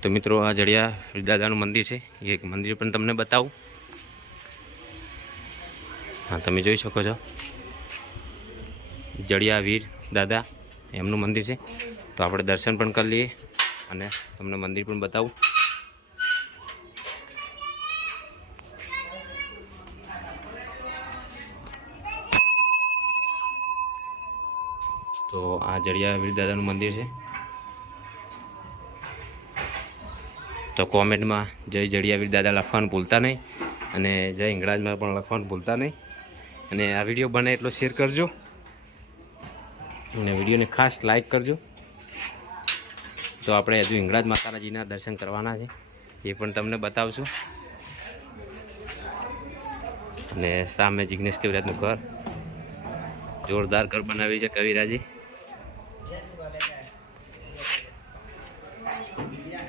તો મિત્રો આ જડિયા વીર દાદાનું મંદિર છે, એક મંદિર પણ તમને બતાવું। હા, તમે જોઈ શકો છો જડિયા વીર દાદા એમનું મંદિર છે। તો આપણે દર્શન પણ કરી લઈએ અને તમને મંદિર પણ બતાવું। તો આ જડિયા વીર દાદાનું મંદિર છે। તો કોમેન્ટમાં જય જડિયા વીર દાદા લખવાનું ભૂલતા નહીં અને જય હિંગળાજમાં પણ લખવાનું ભૂલતા નહીં અને આ વિડીયો બને એટલો શેર કરજો અને વિડીયોને ખાસ લાઈક કરજો। તો આપણે હજુ હિંગળાજ માતાજીના દર્શન કરવાના છે, એ પણ તમને બતાવશું। અને સામે જિગ્નેશ કવિરાજનું ઘર, જોરદાર ઘર બનાવ્યું છે કવિરાજે।